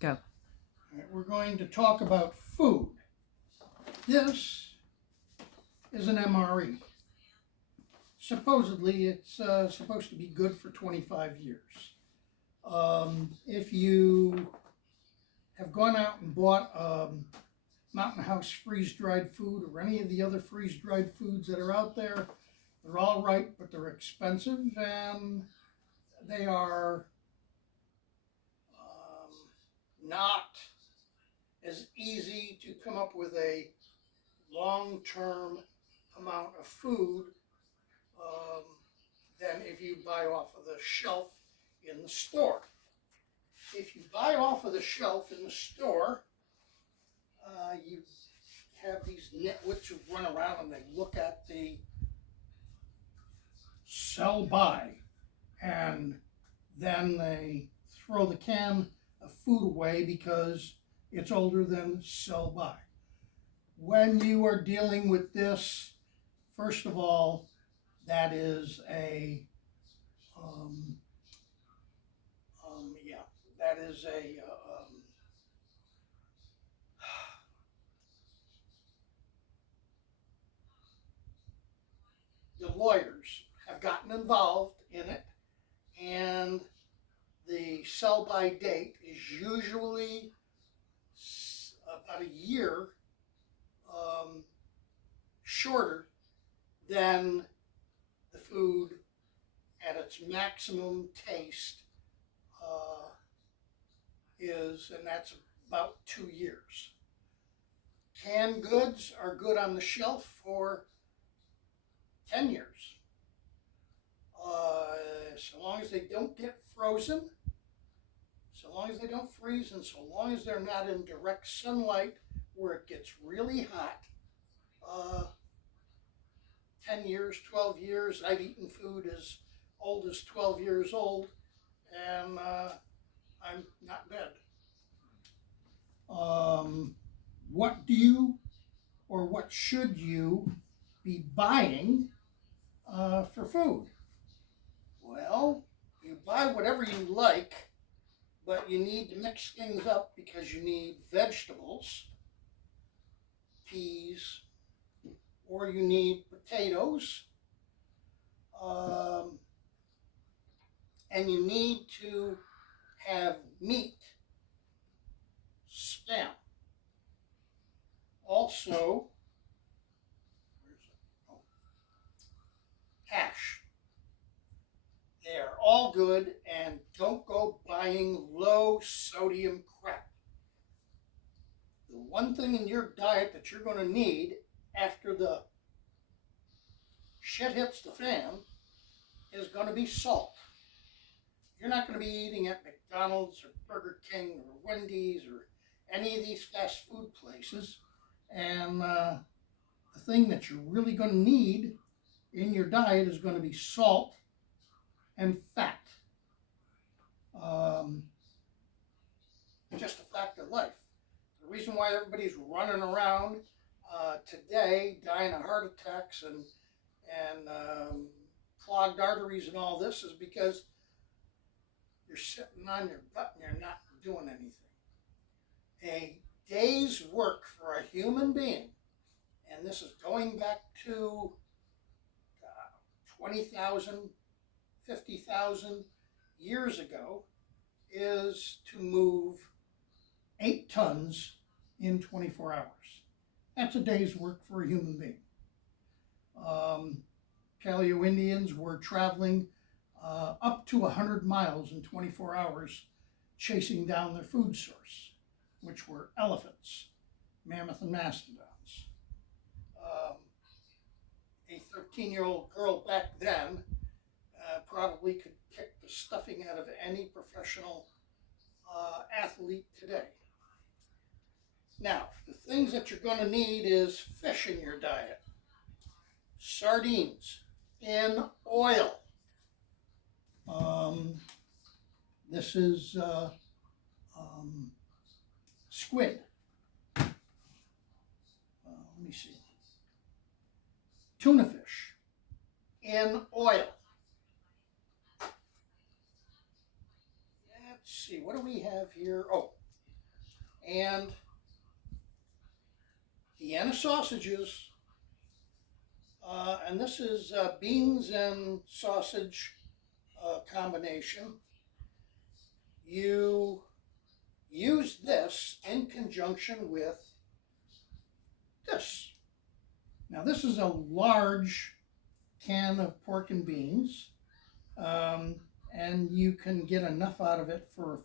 Go. All right, we're going to talk about food. This is an MRE. Supposedly, it's supposed to be good for 25 years. If you have gone out and bought Mountain House freeze-dried food or any of the other freeze-dried foods that are out there, they're all right, but they're expensive and they are not as easy to come up with a long-term amount of food than if you buy off of the shelf in the store. If you buy off of the shelf in the store, you have these nitwits who run around and they look at the sell by and then they throw the can of food away because it's older than sell by. When you are dealing with this, first of all, that is the lawyers have gotten involved in it, and the sell-by date is usually about a year shorter than the food at its maximum taste is, and that's about 2 years. Canned goods are good on the shelf for 10 years. So long as they don't get frozen, so long as they don't freeze, and so long as they're not in direct sunlight where it gets really hot, 10 years, 12 years. I've eaten food as old as 12 years old, and I'm not dead. What do you or what should you be buying for food? Well, you buy whatever you like, but you need to mix things up because you need vegetables, peas, or you need potatoes, and you need to have meat, spam. Also, hash. They are all good, and don't go buying low sodium crap. The one thing in your diet that you're going to need after the shit hits the fan is going to be salt. You're not going to be eating at McDonald's or Burger King or Wendy's or any of these fast food places. And the thing that you're really going to need in your diet is going to be salt and fat. Just a fact of life. The reason why everybody's running around today dying of heart attacks and clogged arteries and all this is because you're sitting on your butt and you're not doing anything. A day's work for a human being, and this is going back to 20,000, 50,000 years ago, is to move 8 tons in 24 hours. That's a day's work for a human being. Paleo Indians were traveling up to 100 miles in 24 hours chasing down their food source, which were elephants, mammoth and mastodons. A 13-year-old girl back then probably could kick the stuffing out of any professional athlete today. Now, the things that you're going to need is fish in your diet, sardines in oil. This is squid. Let me see. Tuna fish in oil. Let's see, what do we have here? Oh, And Vienna sausages, and this is beans and sausage combination. You use this in conjunction with this. Now this is a large can of pork and beans, and you can get enough out of it for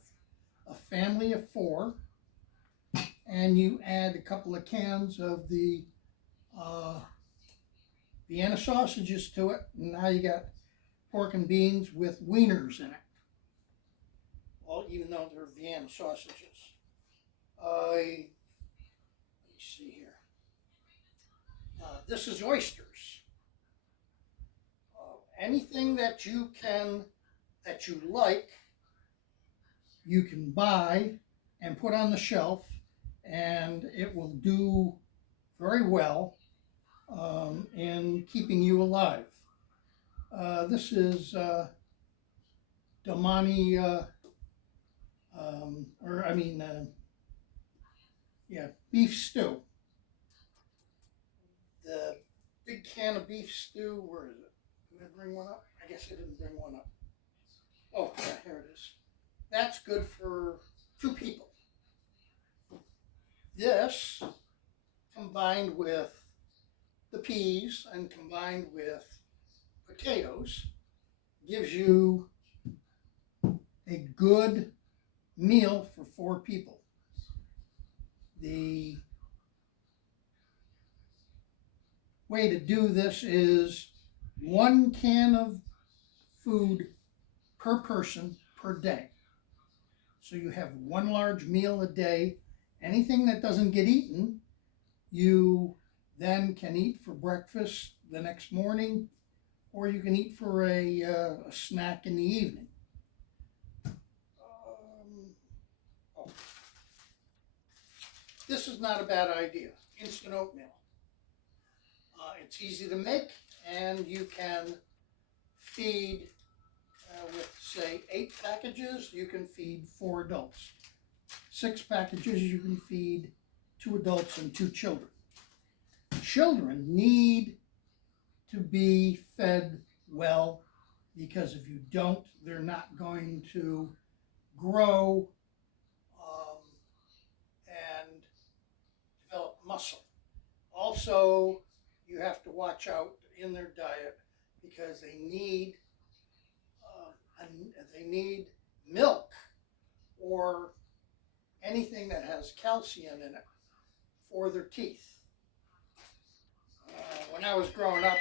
a family of 4. And you add a couple of cans of the Vienna sausages to it, and now you got pork and beans with wieners in it. Well, even though they're Vienna sausages. Let me see here. This is oysters. Anything that you like, you can buy and put on the shelf, and it will do very well in keeping you alive. This is Domani, beef stew. The big can of beef stew, where is it? Did I bring one up? I guess I didn't bring one up. Oh, yeah, here it is. That's good for 2 people. This, combined with the peas and combined with potatoes, gives you a good meal for 4 people. The way to do this is 1 can of food per person per day. So you have 1 large meal a day. Anything that doesn't get eaten, you then can eat for breakfast the next morning, or you can eat for a snack in the evening. This is not a bad idea. Instant oatmeal. It's easy to make, and you can feed with, say, 8 packages, you can feed 4 adults. 6 packages, you can feed 2 adults and 2 children. Children need to be fed well, because if you don't, they're not going to grow and develop muscle. Also, you have to watch out in their diet, because they need milk or anything that has calcium in it for their teeth. When I was growing up,